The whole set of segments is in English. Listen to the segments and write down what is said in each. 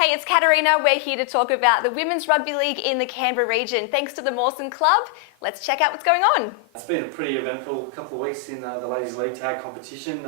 Hey, it's Katrina. We're here to talk about the Women's Rugby League in the Canberra region. Thanks to the Mawson Club. Let's check out what's going on. It's been a pretty eventful couple of weeks in the Ladies League tag competition.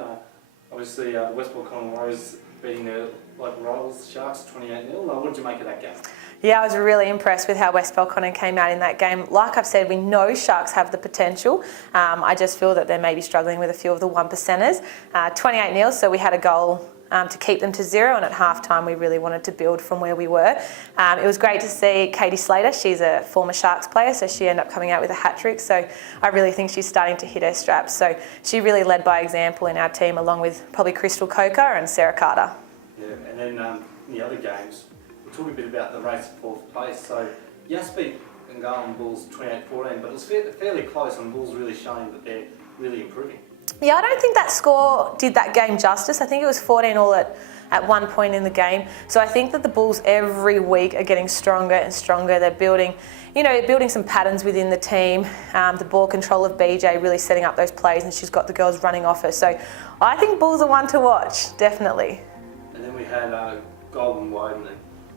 Obviously, the West Balcon Warriors beating their local rivals, the Sharks, 28-0. What did you make of that game? Yeah, I was really impressed with how West Belconnen came out in that game. Like I've said, we know Sharks have the potential. I just feel that they're maybe struggling with a few of the one percenters. 28-0, so we had a goal to keep them to 0, and at halftime we really wanted to build from where we were. It was great to see Katie Slater. She's a former Sharks player, so she ended up coming out with a hat-trick. So I really think she's starting to hit her straps. So she really led by example in our team, along with probably Crystal Coker and Sarah Carter. Yeah, and then in the other games, we'll talk a bit about the race for 4th place. So Yass beat Ngallum Bulls 28-14, but it was fairly close, and Bulls really showing that they're really improving. Yeah, I don't think that score did that game justice. I think it was 14-all at one point in the game. So I think that the Bulls every week are getting stronger and stronger. They're building some patterns within the team. The ball control of BJ really setting up those plays, and she's got the girls running off her. So I think Bulls are one to watch, definitely. And then we had Goulburn Woden.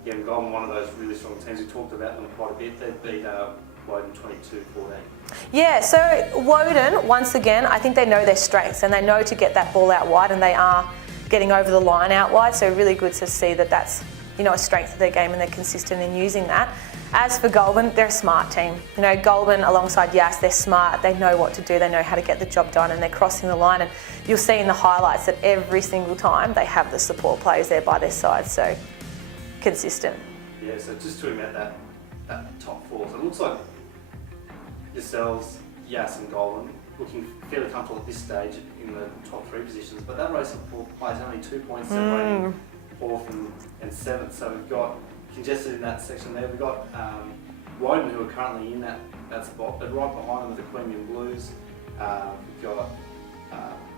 Again, Goulburn, one of those really strong teams. We talked about them quite a bit. They beat Woden 22-14. Yeah, so Woden, once again, I think they know their strengths and they know to get that ball out wide, and they are getting over the line out wide. So really good to see that that's a strength of their game, and they're consistent in using that. As for Goulburn, they're a smart team. Goulburn alongside Yass, they're smart. They know what to do. They know how to get the job done, and they're crossing the line. And you'll see in the highlights that every single time they have the support players there by their side. So consistent. Yeah. So just talking about that top four. So it looks like yourselves, Yass and Goulburn, looking fairly comfortable at this stage in the top 3 positions, but that race for 4th place only 2 points separating 4th and 7th, so we've got congested in that section there. We've got Woden, who are currently in that spot, but right behind them are the Queanbeyan Blues. We've got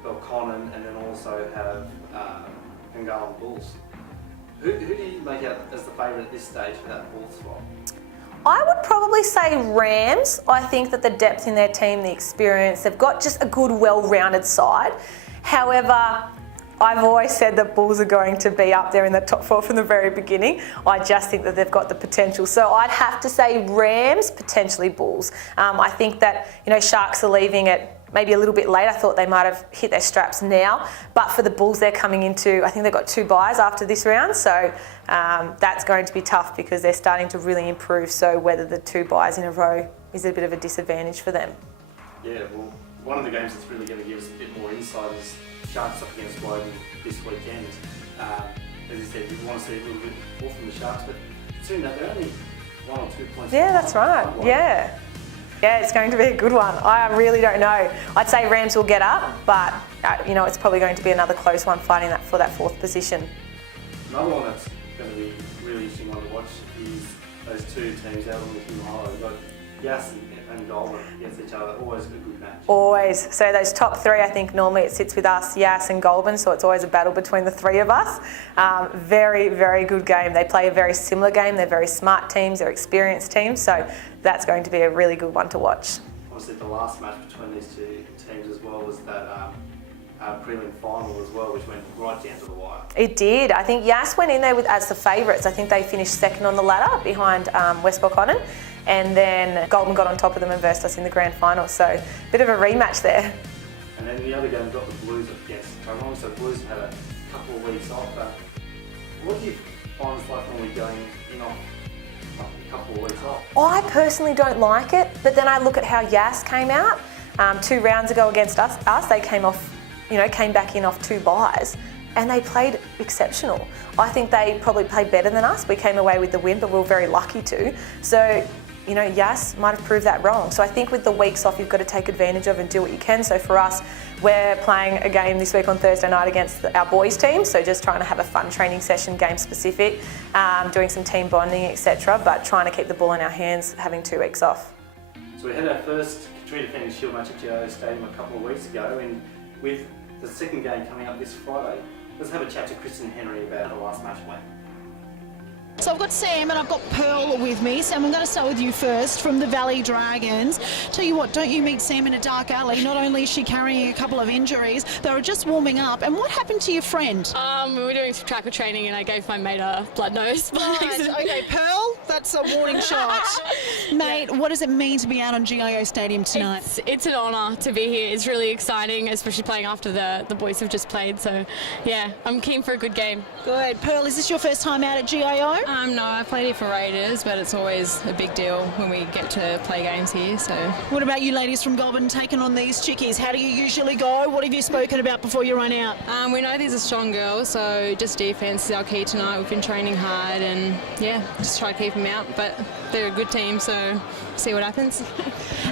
Belconnen, and then also have Ngallum Bulls. Who do you make out as the favourite at this stage for that 4th spot? I would probably say Rams. I think that the depth in their team, the experience, they've got just a good, well-rounded side. However, I've always said that Bulls are going to be up there in the top 4 from the very beginning. I just think that they've got the potential. So I'd have to say Rams, potentially Bulls. I think that, Sharks are leaving it maybe a little bit late. I thought they might have hit their straps now. But for the Bulls, they're coming into, I think they've got 2 byes after this round. So that's going to be tough because they're starting to really improve. So whether the 2 byes in a row is a bit of a disadvantage for them. Yeah, well, one of the games that's really going to give us a bit more insight is Sharks up against Woden this weekend. As you said, we want to see a little bit more from the Sharks, but considering that they're only 1 or 2 points. Yeah, that's right. Yeah. Yeah, it's going to be a good one. I really don't know. I'd say Rams will get up, but it's probably going to be another close one fighting that for that 4th position. Another one that's going to be really interesting one to watch is those 2 teams out on the Himalaya. We've got Yass and Goulburn against each other. Always a good match. Always. So those top 3, I think normally it sits with us, Yass and Goulburn, so it's always a battle between the 3 of us. Very, very good game. They play a very similar game. They're very smart teams. They're experienced teams. So that's going to be a really good one to watch. Obviously, the last match between these 2 teams as well was that prelim final as well, which went right down to the wire. It did. I think Yass went in there as the favourites. I think they finished 2nd on the ladder behind West Belconnen. And then Goulburn got on top of them and versed us in the grand final. So a bit of a rematch there. And then the other game got the Blues against Tyrone. So Blues had a couple of weeks off. What do you find it's like normally going in off a couple of weeks off? I personally don't like it, but then I look at how Yass came out 2 rounds ago against us. They came back in off 2 byes. And they played exceptional. I think they probably played better than us. We came away with the win, but we were very lucky to. So, Yass might have proved that wrong. So I think with the weeks off, you've got to take advantage of and do what you can. So for us, we're playing a game this week on Thursday night against our boys team. So just trying to have a fun training session, game specific, doing some team bonding, etc. But trying to keep the ball in our hands, having 2 weeks off. So we had our first Katrina Fanning Shield match at GIO Stadium a couple of weeks ago, and with the second game coming up this Friday, let's have a chat to Kristen Henry about the last match win. So I've got Sam and I've got Pearl with me. Sam, I'm going to start with you first from the Valley Dragons. Tell you what, don't you meet Sam in a dark alley. Not only is she carrying a couple of injuries, they were just warming up. And what happened to your friend? We were doing some tracker training and I gave my mate a blood nose. Right, okay, Pearl, that's a warning shot. Mate, what does it mean to be out on GIO Stadium tonight? It's an honour to be here. It's really exciting, especially playing after the boys have just played. So, yeah, I'm keen for a good game. Good. Pearl, is this your first time out at GIO? No, I played here for Raiders, but it's always a big deal when we get to play games here. So, What about you ladies from Goulburn taking on these chickies? How do you usually go? What have you spoken about before you run out? we know these are strong girls, so just defence is our key tonight. We've been training hard and, yeah, just try to keep them out. But they're a good team, so see what happens.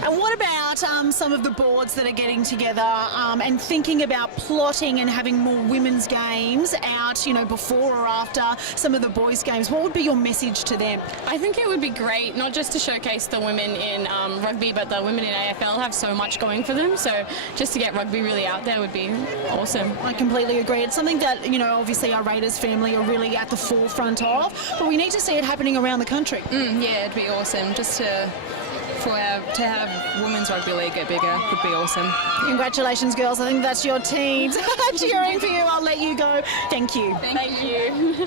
And what about some of the boards that are getting together and thinking about plotting and having more women's games out, you know, before or after some of the boys' games? What would be your message to them? I think it would be great, not just to showcase the women in rugby, but the women in AFL have so much going for them. So just to get rugby really out there would be awesome. I completely agree. It's something that, you know, obviously our Raiders family are really at the forefront of, but we need to see it happening around the country. Yeah, it'd be awesome just to have women's rugby league get bigger would be awesome. Congratulations, girls. I think that's your team cheering for you. I'll let you go. Thank you. Thank you.